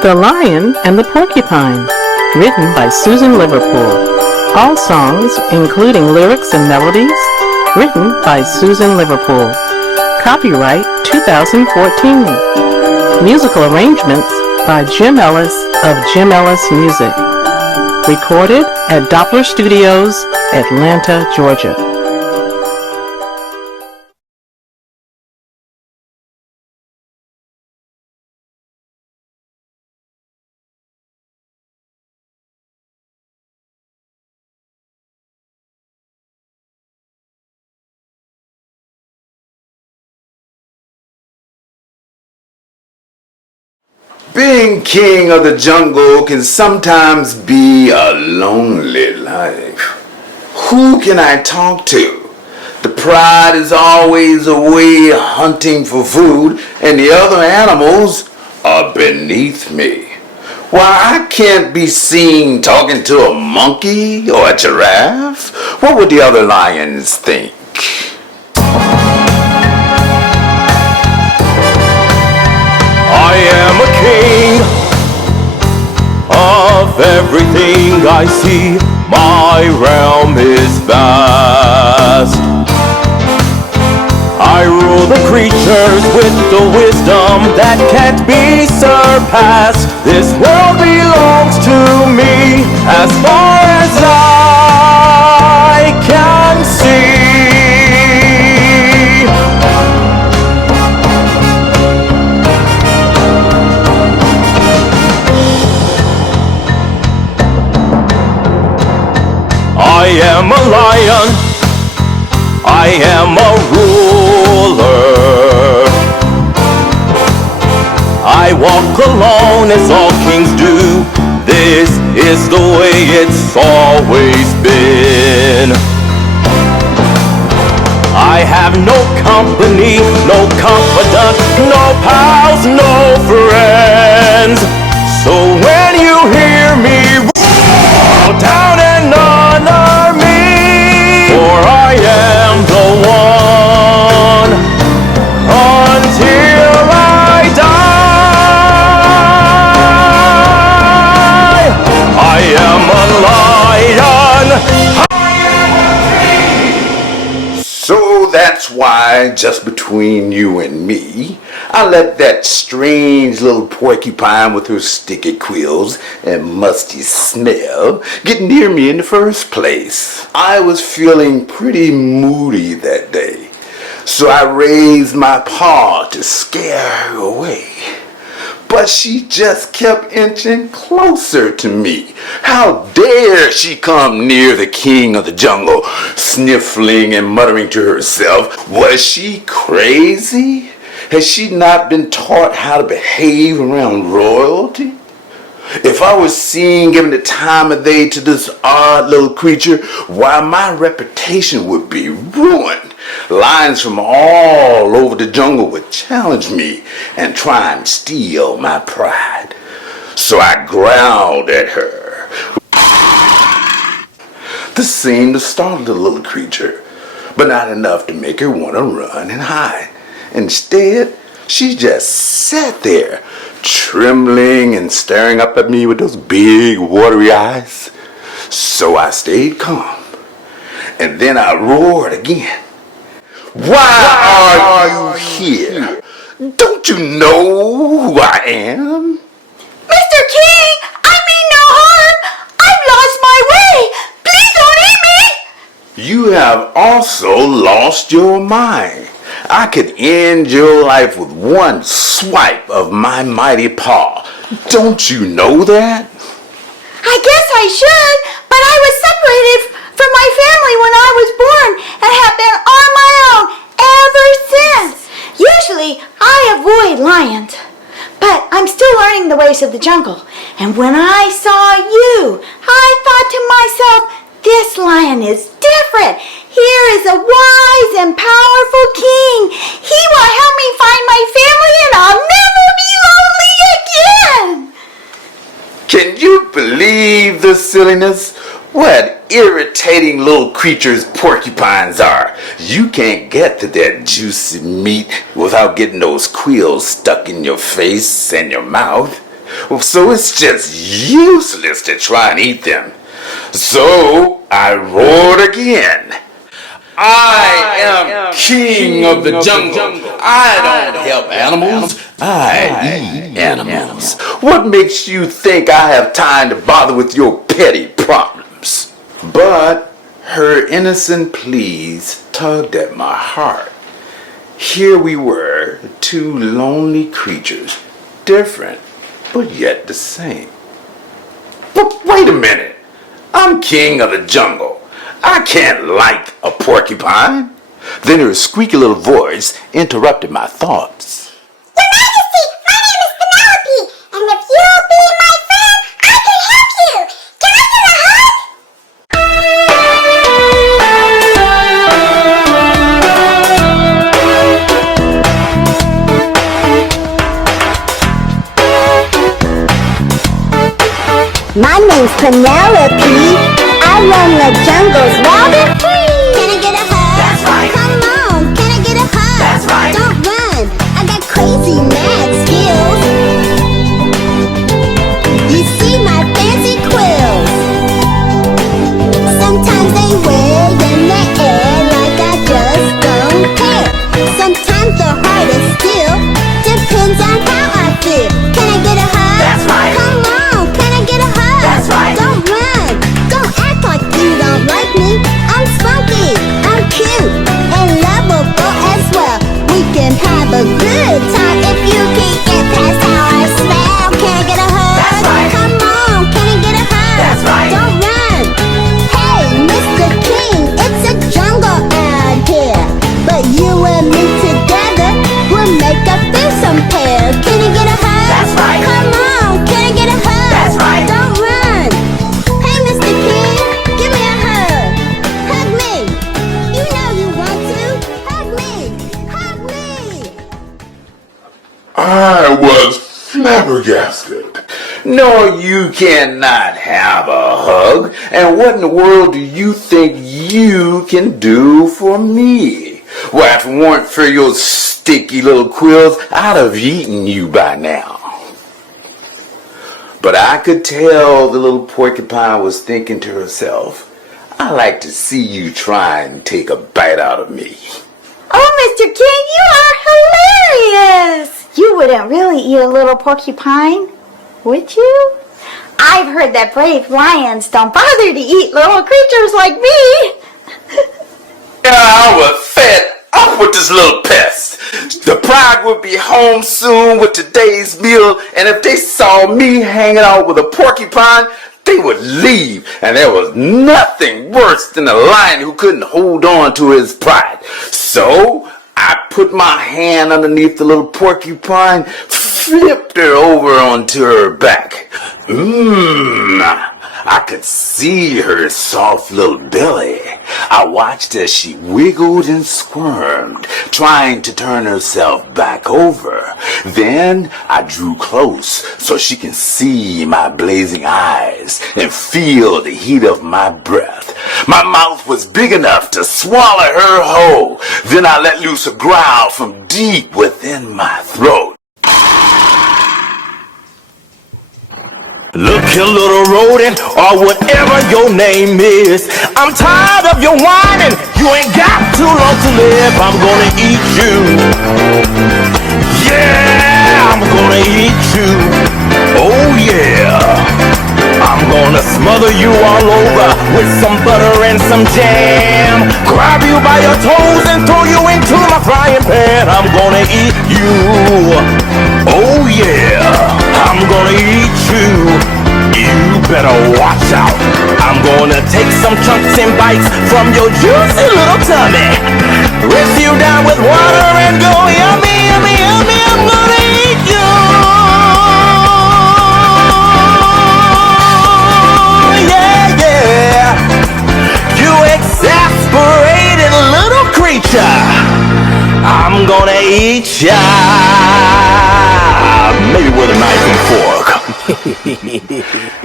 The Lion and the Porcupine, written by Susan Liverpool. All songs, including lyrics and melodies, written by Susan Liverpool. Copyright 2014. Musical arrangements by Jim Ellis of Jim Ellis Music. Recorded at Doppler Studios, Atlanta, Georgia. Being king of the jungle can sometimes be a lonely life. Who can I talk to? The pride is always away hunting for food, and the other animals are beneath me. Why, I can't be seen talking to a monkey or a giraffe. What would the other lions think? I am a king of everything I see. My realm is vast. I rule the creatures with the wisdom that can't be surpassed. This world belongs to me as far as I can see. I am a lion, I am a ruler. I walk alone as all kings do. This is the way it's always been. I have no company, no confidant, no pals, no friends. So when you hear me bow down and honor me, for I am the one until I die. I am a lion. So that's why, just between you and me, I let that strange little porcupine with her sticky quills and musty smell get near me in the first place. I was feeling pretty moody that day, so I raised my paw to scare her away. But she just kept inching closer to me. How dare she come near the king of the jungle, sniffling and muttering to herself. Was she crazy? Has she not been taught how to behave around royalty? If I was seen giving the time of day to this odd little creature, why, my reputation would be ruined. Lions from all over the jungle would challenge me and try and steal my pride. So I growled at her. This seemed to startle the little creature, but not enough to make her want to run and hide. Instead, she just sat there, trembling and staring up at me with those big watery eyes. So I stayed calm, and then I roared again. Why are you here? Don't you know who I am? Mr. King, I mean no harm. I've lost my way. Please don't eat me. You have also lost your mind. I could end your life with one swipe of my mighty paw. Don't you know that? I guess I should, but I was separated from my family when I was born and have been on my own ever since. Usually, I avoid lions, but I'm still learning the ways of the jungle. And when I saw you, I thought to myself, this lion is different. Here is a wise and powerful king. He will help me find my family and I'll never be lonely again. Can you believe this silliness? What irritating little creatures porcupines are. You can't get to that juicy meat without getting those quills stuck in your face and your mouth. So it's just useless to try and eat them. So I roared again. I am king of the jungle. I don't help animals. I eat animals. What makes you think I have time to bother with your petty problems? But her innocent pleas tugged at my heart. Here we were, two lonely creatures, different, but yet the same. But wait a minute. I'm king of the jungle. I can't like a porcupine. Then her squeaky little voice interrupted my thoughts. Your Majesty, my name is Penelope, and if you'll be my friend, I can help you. Can I get a hug? My name's Penelope. I roam the jungles wild and free. Can I get a hug? That's right. Come on, can I get a hug? That's right. Don't run, I got crazy mad skills. You see my fancy quills. Sometimes they wave in the air like I just don't care. Sometimes the hardest still depends on how I feel. Can I get a hug? That's right. Come on, can I get a hug? That's right. Don't run, don't act like you don't like me. I'm spunky, I'm cute, and lovable as well. We can have a good time if you can't get past how I smell. Can I get a hug? That's right. Come on, can I get a hug? That's right. Don't run. Hey, Mr. King, it's a jungle out here, but you and me together will make a fearsome pair. Can I get a hug? That's right. Come on, can I get a hug? That's right. Don't run. Hey, Mr. King, give me a hug. Hug me. You know you want to. Hug me. Hug me. I was flabbergasted. No, you cannot have a hug. And what in the world do you think you can do for me? Well, if it weren't for your sticky little quills, I'd have eaten you by now. But I could tell the little porcupine was thinking to herself, I like to see you try and take a bite out of me. Oh, Mr. King, you are hilarious! You wouldn't really eat a little porcupine, would you? I've heard that brave lions don't bother to eat little creatures like me. And I was fed up with this little pest. The pride would be home soon with today's meal, and if they saw me hanging out with a porcupine, they would leave. And there was nothing worse than a lion who couldn't hold on to his pride. So I put my hand underneath the little porcupine, flipped her over onto her back. I could see her soft little belly. I watched as she wiggled and squirmed, trying to turn herself back over. Then I drew close so she can see my blazing eyes and feel the heat of my breath. My mouth was big enough to swallow her whole. Then I let loose a growl from deep within my throat. Look here, little rodent, or whatever your name is. I'm tired of your whining. You ain't got too long to live. I'm gonna eat you. Yeah, I'm gonna eat you. Oh yeah. I'm gonna smother you all over with some butter and some jam. Grab you by your toes and throw you into my frying pan. I'm gonna eat you. Oh yeah. I'm gonna eat you. You better watch out. I'm gonna take some chunks and bites from your juicy little tummy, rinse you down with water and go yummy, yummy, yummy. I'm gonna eat you. Yeah, yeah. You exasperated little creature. I'm gonna eat ya. Maybe with a knife and fork.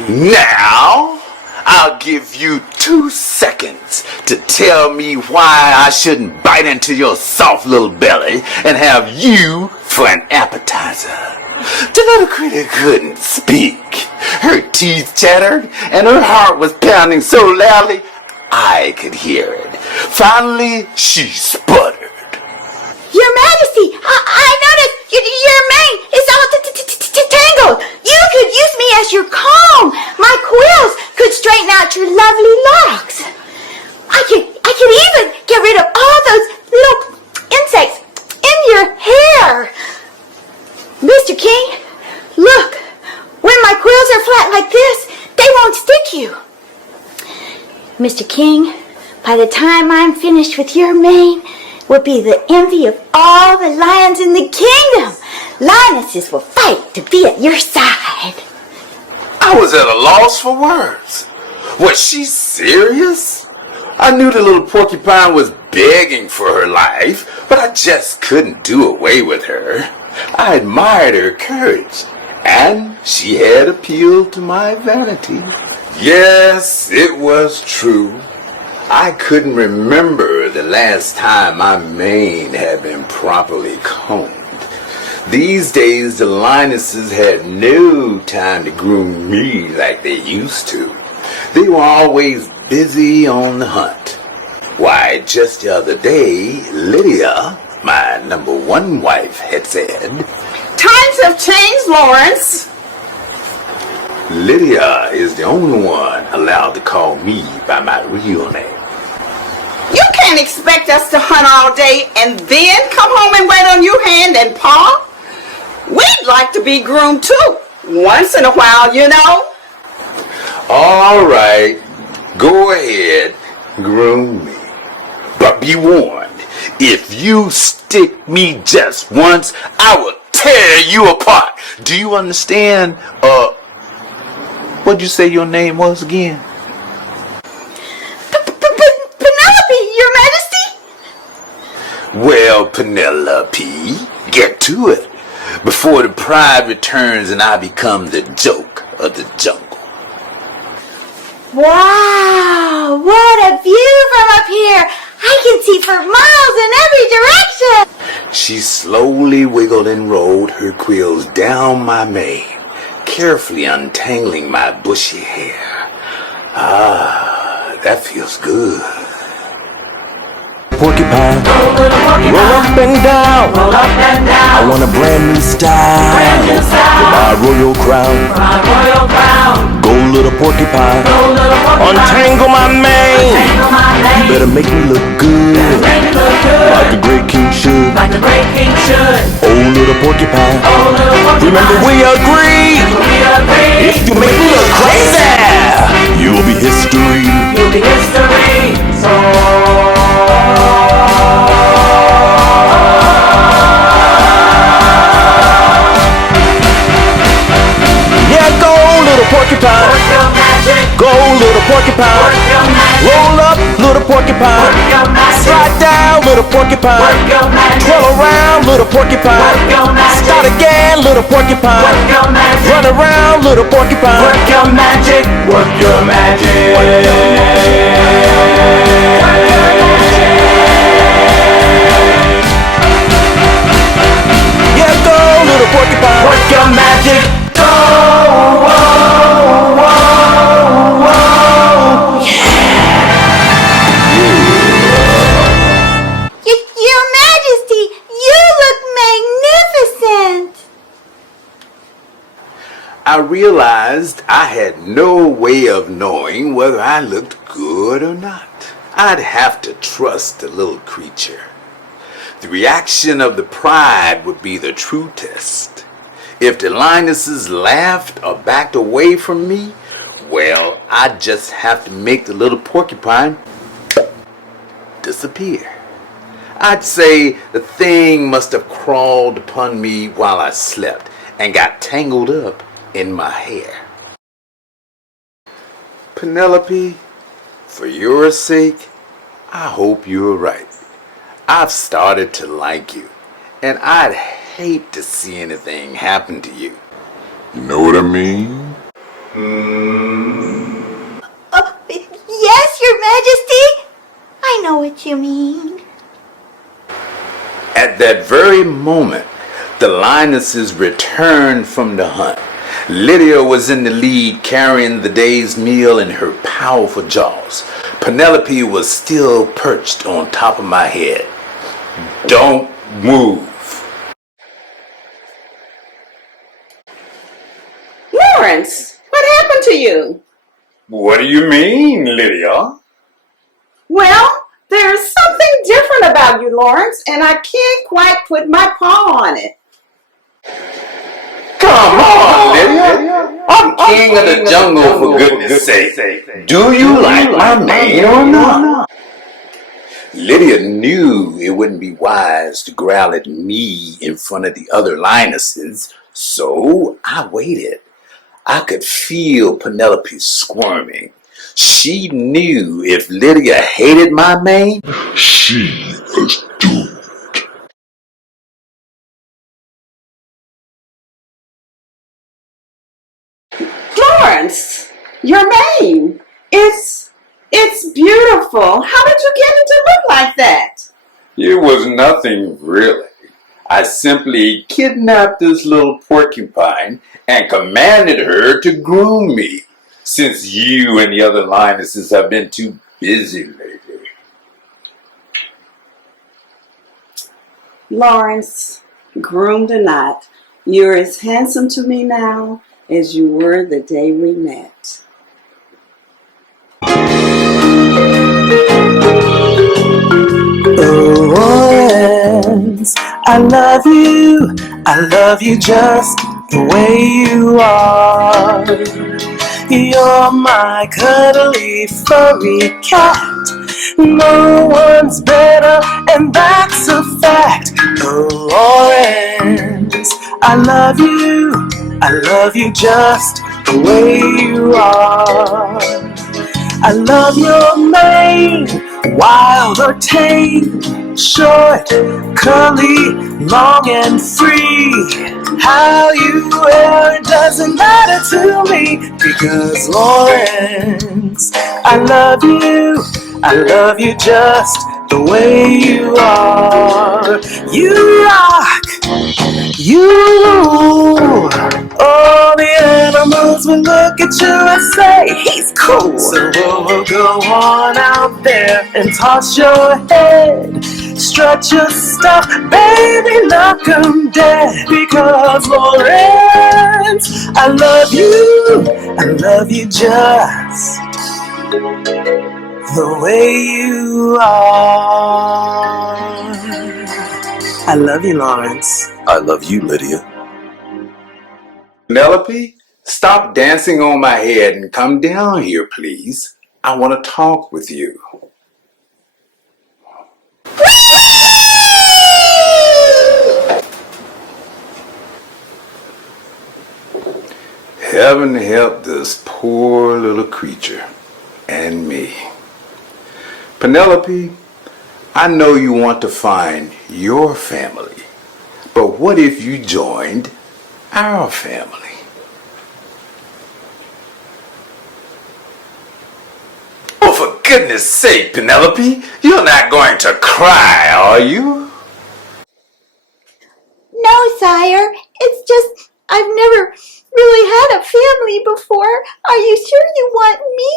Now, I'll give you 2 seconds to tell me why I shouldn't bite into your soft little belly and have you for an appetizer. The little critter couldn't speak. Her teeth chattered and her heart was pounding so loudly I could hear it. Finally, she sputtered. Your Majesty, I noticed your mane is all tangled. You could use me as your comb. My quills could straighten out your lovely locks. I could even get rid of all those little insects in your hair. Mr. King, look, when my quills are flat like this, they won't stick you. Mr. King, by the time I'm finished with your mane, will be the envy of all the lions in the kingdom. Lionesses will fight to be at your side. I was at a loss for words. Was she serious? I knew the little porcupine was begging for her life, but I just couldn't do away with her. I admired her courage, and she had appealed to my vanity. Yes, it was true. I couldn't remember the last time my mane had been properly combed. These days, the lionesses had no time to groom me like they used to. They were always busy on the hunt. Why, just the other day, Lydia, my #1 wife, had said, "Times have changed, Lawrence." Lydia is the only one allowed to call me by my real name. You can't expect us to hunt all day and then come home and wait on you hand and paw. We'd like to be groomed too, once in a while, you know. All right, go ahead, groom me. But be warned, if you stick me just once, I will tear you apart. Do you understand? What'd you say your name was again? Penelope, Your Majesty? Well, Penelope, get to it before the pride returns and I become the joke of the jungle. Wow, what a view from up here. I can see for miles in every direction. She slowly wiggled and rolled her quills down my mane, carefully untangling my bushy hair. Ah, that feels good. Porcupine, roll up and down. I want a brand new style for my royal crown. Go little porcupine, untangle my mane. You better make me look good, like the great king should. Oh little porcupine, remember we agreed. If you make me look crazy, you'll be history. Yeah, go little porcupine. Go little porcupine. Roll up little porcupine. Slide down little porcupine. Twirl around little porcupine. Start again little porcupine. Run around little porcupine. Work your magic. Work your magic. Yeah, go little porcupine. Work your magic. Go. Whoa, whoa, whoa. Your Majesty, you look magnificent. I realized I had no way of knowing whether I looked good or not. I'd have to trust the little creature. The reaction of the pride would be the true test. If the lionesses laughed or backed away from me, well, I'd just have to make the little porcupine disappear. I'd say the thing must have crawled upon me while I slept and got tangled up in my hair. Penelope, for your sake, I hope you're right. I've started to like you, and I'd hate to see anything happen to you. You know what I mean? Your Majesty. I know what you mean. At that very moment, the lionesses returned from the hunt. Lydia was in the lead, carrying the day's meal in her powerful jaws. Penelope was still perched on top of my head. Don't move. Lawrence, what happened to you? What do you mean, Lydia? Well, there's something different about you, Lawrence, and I can't quite put my paw on it. Come on, Lydia. I'm king of the jungle, for goodness sake. Do you like my mane or not? Lydia knew it wouldn't be wise to growl at me in front of the other lionesses, so I waited. I could feel Penelope squirming. She knew if Lydia hated my mane, she was doomed. Lawrence, your mane. It's beautiful. How did you get it to look like that? It was nothing really. I simply kidnapped this little porcupine and commanded her to groom me, since you and the other lionesses have been too busy lately. Lawrence, groomed or not, you're as handsome to me now as you were the day we met. Oh, Lawrence, I love you just the way you are. You're my cuddly furry cat. No one's better, and that's a fact. Oh, Lawrence, I love you just the way you are. I love your mane, wild or tame, short, curly, long and free. How you wear it doesn't matter to me, because Lawrence, I love you just the way you are. You rock, you rule. All the animals will look at you and say, he's cool. So we'll go on out there and toss your head, stretch your stuff, baby, knock 'em dead. Because Lawrence, I love you just the way you are. I love you, Lawrence. I love you, Lydia. Penelope, stop dancing on my head and come down here, please. I want to talk with you. Heaven help this poor little creature and me. Penelope, I know you want to find your family, but what if you joined our family? Oh, for goodness sake, Penelope, you're not going to cry, are you? No, sire. It's just I've never really had a family before. Are you sure you want me?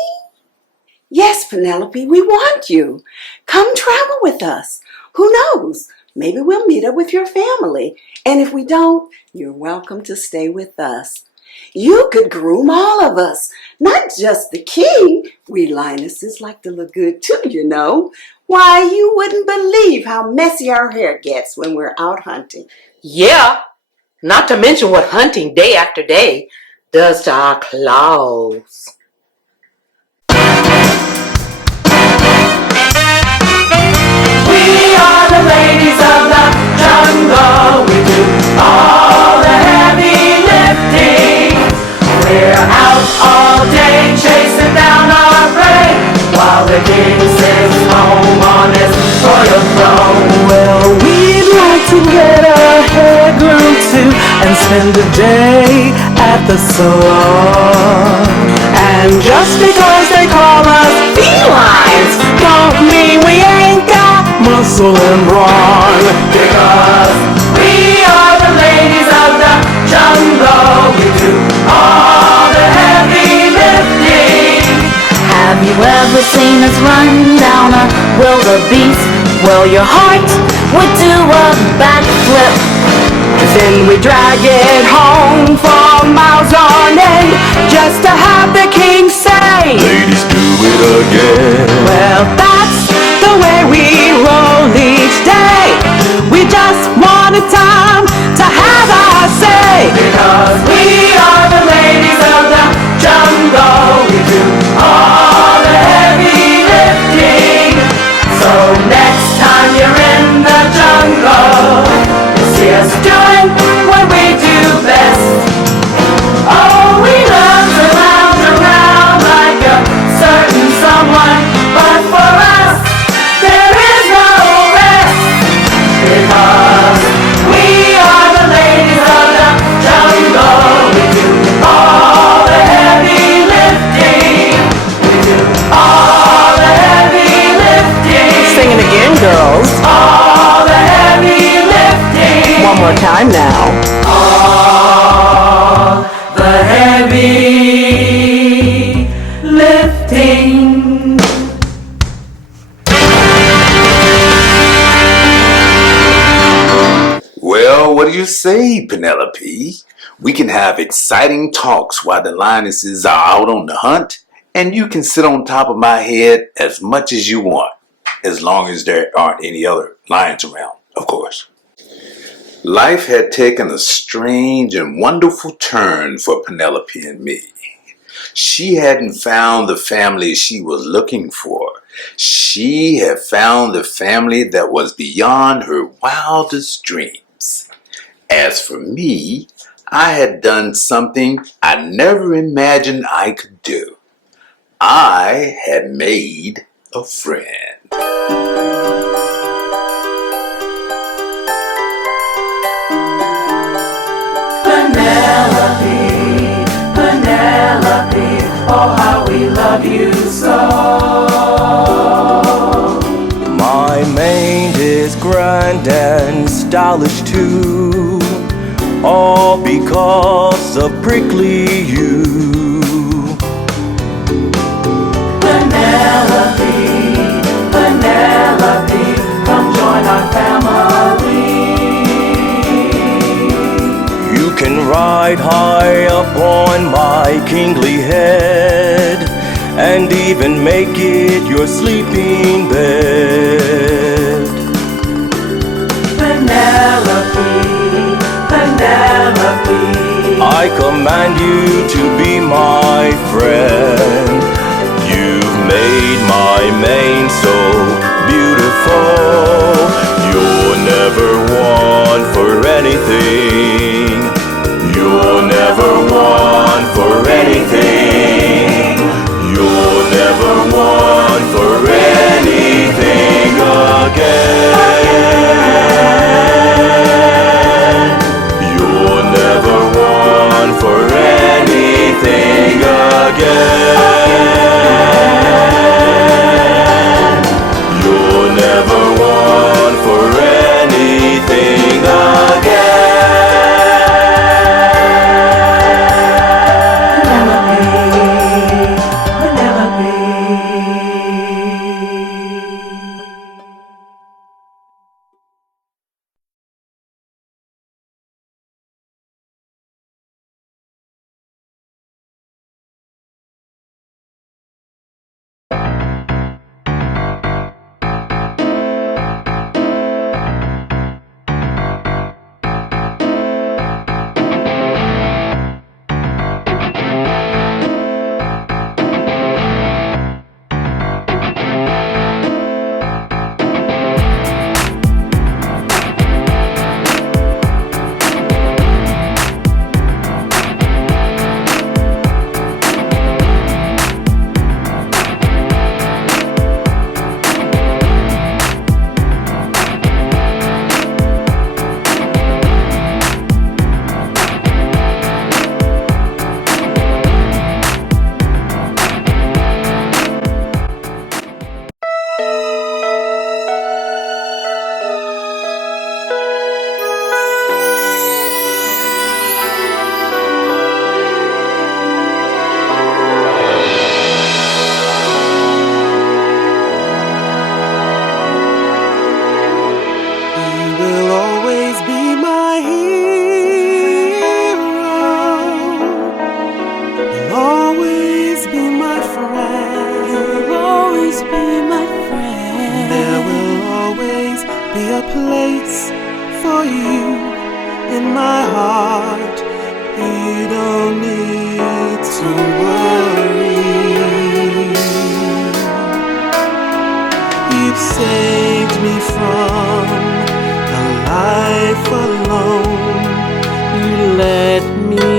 Yes, Penelope, we want you. Come travel with us. Who knows? Maybe we'll meet up with your family. And if we don't, you're welcome to stay with us. You could groom all of us, not just the king. We lionesses like to look good too, you know. Why, you wouldn't believe how messy our hair gets when we're out hunting. Yeah, not to mention what hunting day after day does to our claws. We are the ladies of the jungle. We do all the heavy lifting. We're out all day chasing down our prey, while the king sits home on his royal throne. Well, we'd like to get our hair groomed too, and spend a day at the salon. And And just because they call us felines don't mean we ain't got muscle and brawn. Because we are the ladies of the jungle. We do all the heavy lifting. Have you ever seen us run down a wildebeest? Well, your heart would do a backflip. Then we drag it home for miles on end, just to have the king say, ladies, do it again. Well, that's the way we roll each day. We just want a time to have our say. Because we are the ladies of the jungle. We do all the heavy lifting. So next time you're in the jungle, see us doing what we do best. Oh, we love to lounge around like a certain someone, but for us, there is no rest. Because we are the ladies of the jungle. We do all the heavy lifting. We do all the heavy lifting. Sing it again, girls. All the heavy lifting. One more time now. All the heavy lifting. Well, what do you say, Penelope? We can have exciting talks while the lionesses are out on the hunt, and you can sit on top of my head as much as you want, as long as there aren't any other lions around, of course. Life had taken a strange and wonderful turn for Penelope and me. She hadn't found the family she was looking for. She had found the family that was beyond her wildest dreams. As for me, I had done something I never imagined I could do. I had made a friend. Penelope, Penelope, oh how we love you so. My mane is grand and stylish too, all because of prickly you. Penelope, Penelope, come join our family. You can ride high up on my kingly head, and even make it your sleeping bed. Penelope, Penelope, I command you to be my friend. You've made my mane so beautiful, you'll never want for anything. You'll never want for anything. You'll never want for anything again. You'll never want for anything again. You'll never want for anything again. my heart. You don't need to worry. You've saved me from a life alone. You let me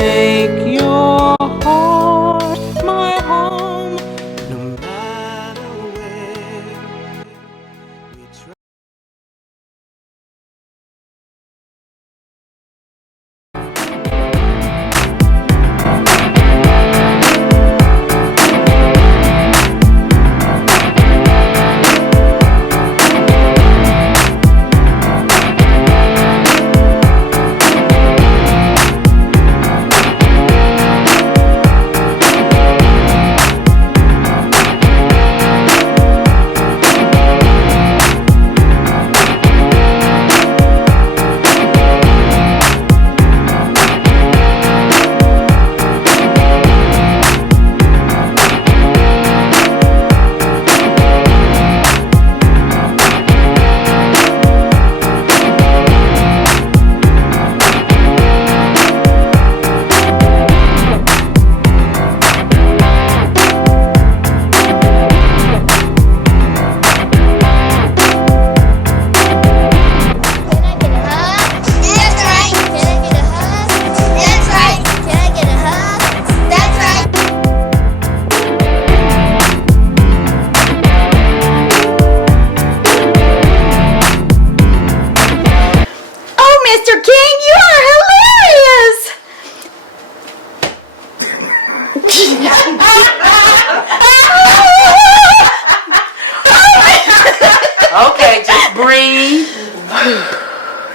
make your heart my home, no matter where we try. Okay, just breathe.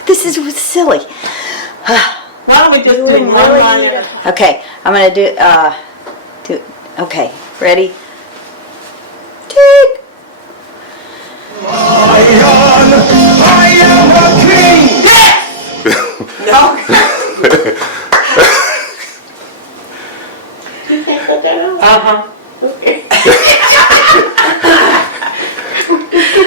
This is silly. Why don't we just do one liner? Okay, I'm gonna do. Okay, ready? Tick. I am a king!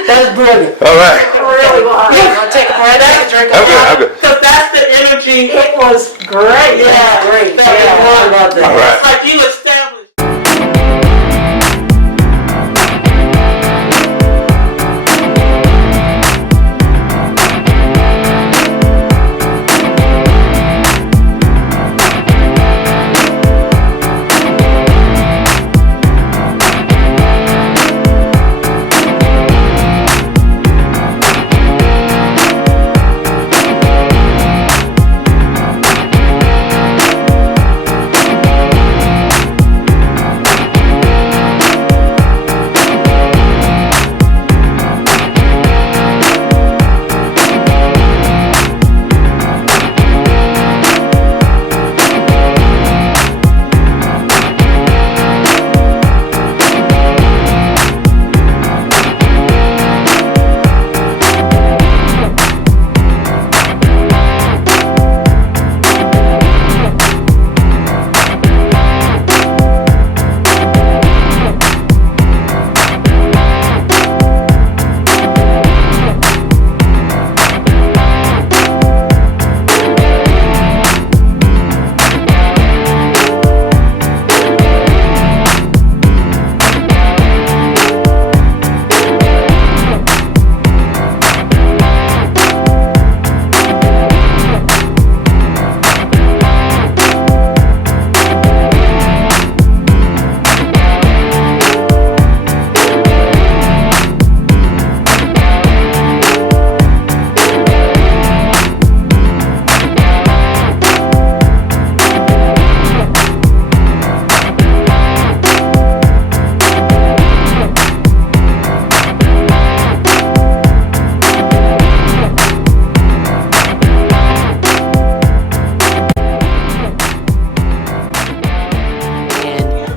That was brilliant. All right. Really was. You want to take a breath? Take a drink of I'm good, I'm water? good. Because that's the energy. It was great. Yeah, great. Yeah, I love that. All right. It's like you established.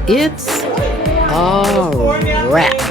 It's a wrap.